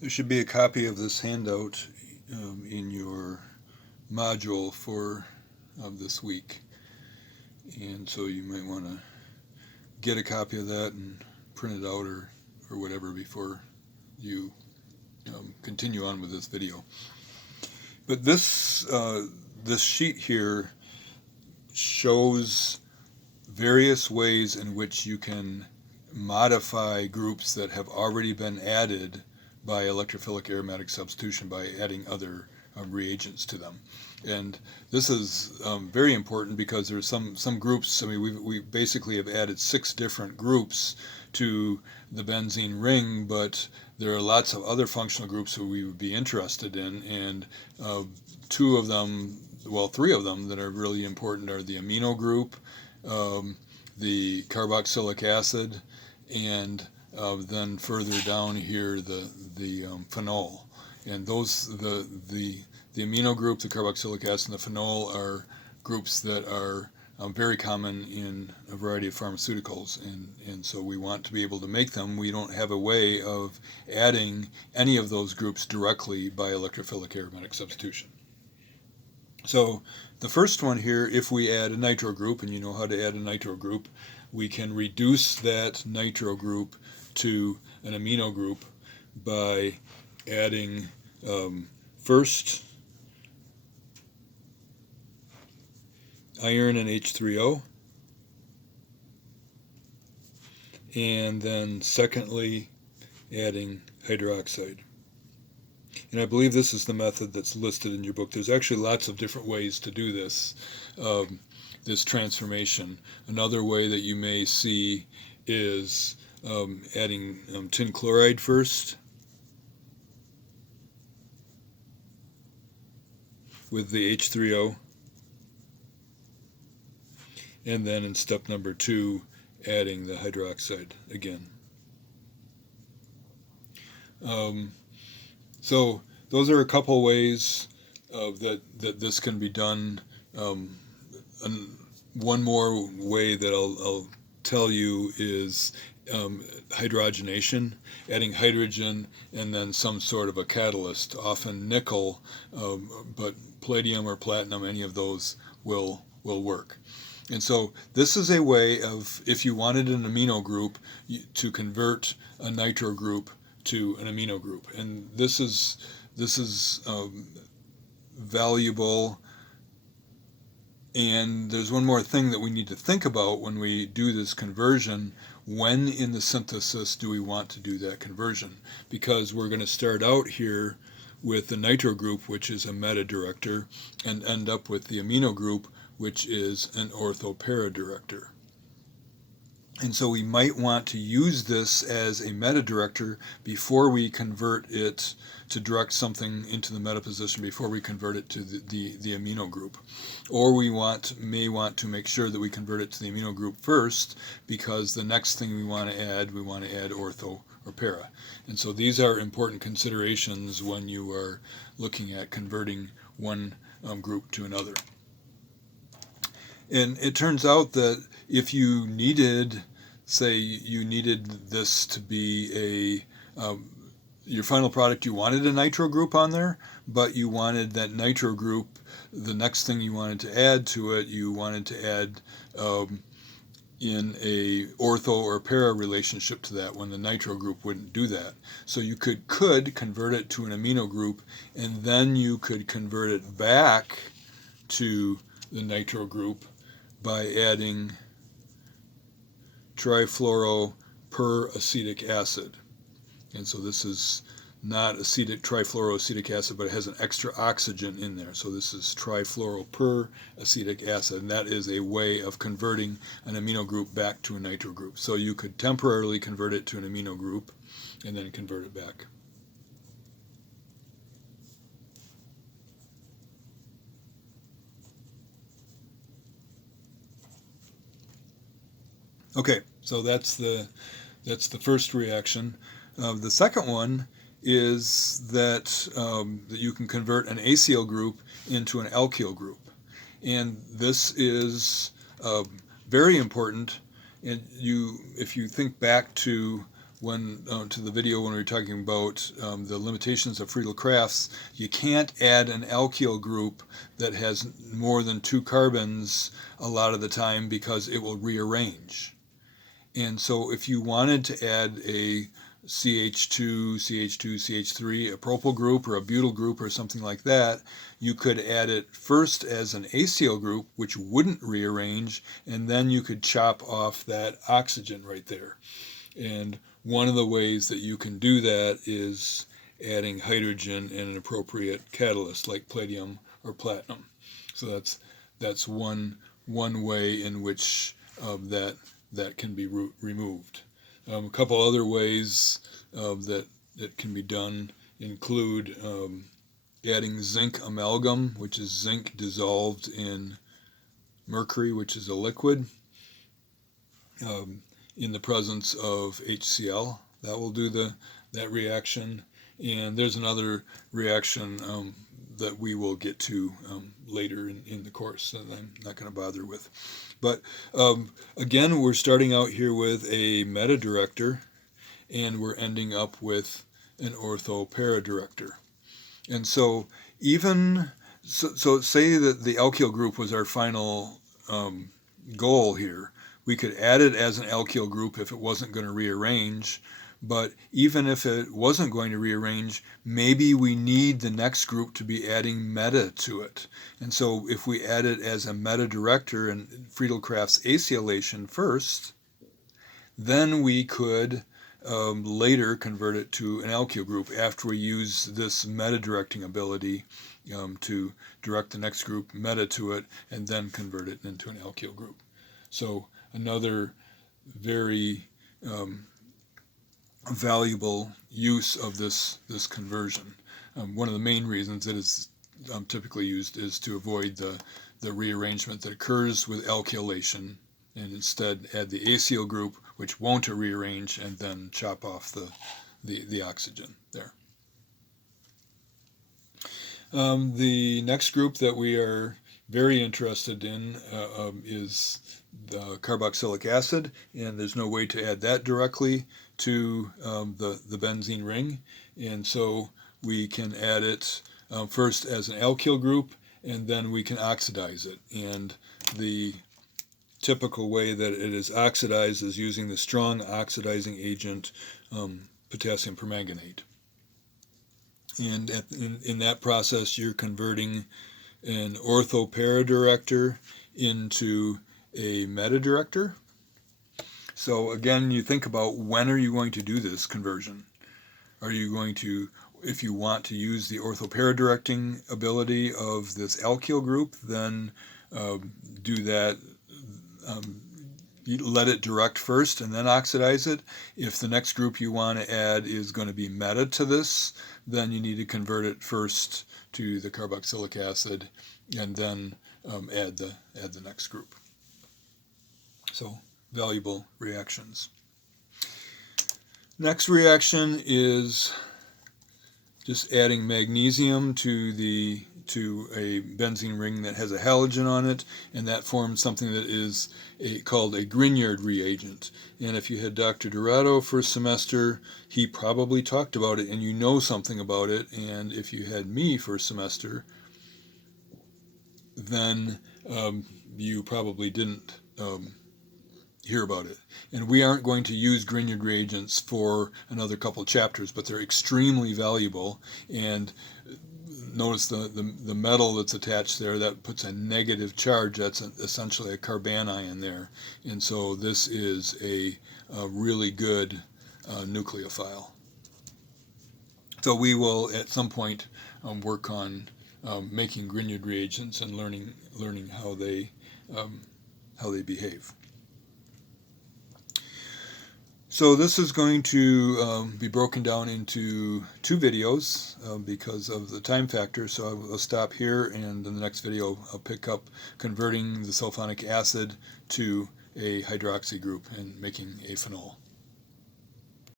There should be a copy of this handout in your module for this week, and so you might want to get a copy of that and print it out or whatever before you continue on with this video. But this sheet here shows various ways in which you can modify groups that have already been added by electrophilic aromatic substitution by adding other reagents to them. And this is very important because there's some groups. I mean, we basically have added 6 different groups to the benzene ring, but there are lots of other functional groups that we would be interested in, and 2 of them, well, 3 of them that are really important are the amino group, the carboxylic acid, and then further down here the phenol. And those the amino group, the carboxylic acid, and the phenol are groups that are very common in a variety of pharmaceuticals, and so we want to be able to make them. We don't have a way of adding any of those groups directly by electrophilic aromatic substitution. So the first one here, if we add a nitro group, and you know how to add a nitro group, we can reduce that nitro group to an amino group by adding first iron and H3O, and then secondly adding hydroxide. And I believe this is the method that's listed in your book. There's actually lots of different ways to do this, this transformation. Another way that you may see is adding tin chloride first with the H3O, and then in step number 2 adding the hydroxide again. So those are a couple ways that this can be done. And one more way that I'll tell you is hydrogenation, adding hydrogen and then some sort of a catalyst, often nickel, but palladium or platinum, any of those will work. And so this is a way of, if you wanted an amino group, to convert a nitro group to an amino group. And this is valuable. And there's one more thing that we need to think about when we do this conversion. When in the synthesis do we want to do that conversion? Because we're going to start out here with the nitro group, which is a meta director, and end up with the amino group, which is an ortho-para director. And so we might want to use this as a meta director before we convert it to direct something into the meta position, before we convert it to the amino group. Or we may want to make sure that we convert it to the amino group first, because the next thing we want to add ortho or para. And so these are important considerations when you are looking at converting one group to another. And it turns out that if you needed, say you needed this to be your final product, you wanted a nitro group on there, but you wanted that nitro group, the next thing you wanted to add to it, you wanted to add in a ortho or para relationship to that, when the nitro group wouldn't do that. So you could convert it to an amino group, and then you could convert it back to the nitro group by adding trifluoroperoacetic acid. And so this is not trifluoroacetic acid, but it has an extra oxygen in there. So this is trifluoroperoacetic acid, and that is a way of converting an amino group back to a nitro group. So you could temporarily convert it to an amino group and then convert it back. Okay, so that's the first reaction. The second one is that that you can convert an acyl group into an alkyl group, and this is very important. And if you think back to to the video when we were talking about the limitations of Friedel-Crafts, you can't add an alkyl group that has more than 2 carbons a lot of the time because it will rearrange. And so if you wanted to add a CH2, CH2, CH3, a propyl group or a butyl group or something like that, you could add it first as an acyl group, which wouldn't rearrange, and then you could chop off that oxygen right there. And one of the ways that you can do that is adding hydrogen in an appropriate catalyst like palladium or platinum. So that's one way in which that can be removed. A couple other ways that can be done include adding zinc amalgam, which is zinc dissolved in mercury, which is a liquid, in the presence of HCl. That will do that reaction. And there's another reaction that we will get to later in the course that I'm not going to bother with. But again, we're starting out here with a meta-director, and we're ending up with an ortho-para-director. And so so say that the alkyl group was our final goal here. We could add it as an alkyl group if it wasn't going to rearrange, but even if it wasn't going to rearrange, maybe we need the next group to be adding meta to it. And so if we add it as a meta-director and Friedel-Crafts acylation first, then we could later convert it to an alkyl group after we use this meta-directing ability to direct the next group meta to it and then convert it into an alkyl group. So another very valuable use of this conversion. One of the main reasons that it's typically used is to avoid the rearrangement that occurs with alkylation, and instead add the acyl group, which won't rearrange, and then chop off the oxygen there. The next group that we are very interested in is the carboxylic acid, and there's no way to add that directly to the benzene ring, and so we can add it first as an alkyl group, and then we can oxidize it. And the typical way that it is oxidized is using the strong oxidizing agent potassium permanganate. And in that process, you're converting an ortho-para-director into a meta-director. So again, you think about, when are you going to do this conversion? Are you going to, if you want to use the ortho-para-directing ability of this alkyl group, then do that, let it direct first and then oxidize it. If the next group you want to add is going to be meta to this, then you need to convert it first to the carboxylic acid and then add the next group. So valuable reactions. Next reaction is just adding magnesium to a benzene ring that has a halogen on it, and that forms something that is called a Grignard reagent. And if you had Dr. Dorado first semester, he probably talked about it, and you know something about it. And if you had me first semester, then you probably didn't hear about it. And we aren't going to use Grignard reagents for another couple of chapters, but they're extremely valuable. And notice the metal that's attached there, that puts a negative charge. That's essentially a carbanion there. And so this is a really good nucleophile. So we will at some point work on making Grignard reagents and learning how they behave. So this is going to be broken down into 2 videos because of the time factor. So I'll stop here, and in the next video I'll pick up converting the sulfonic acid to a hydroxy group and making a phenol.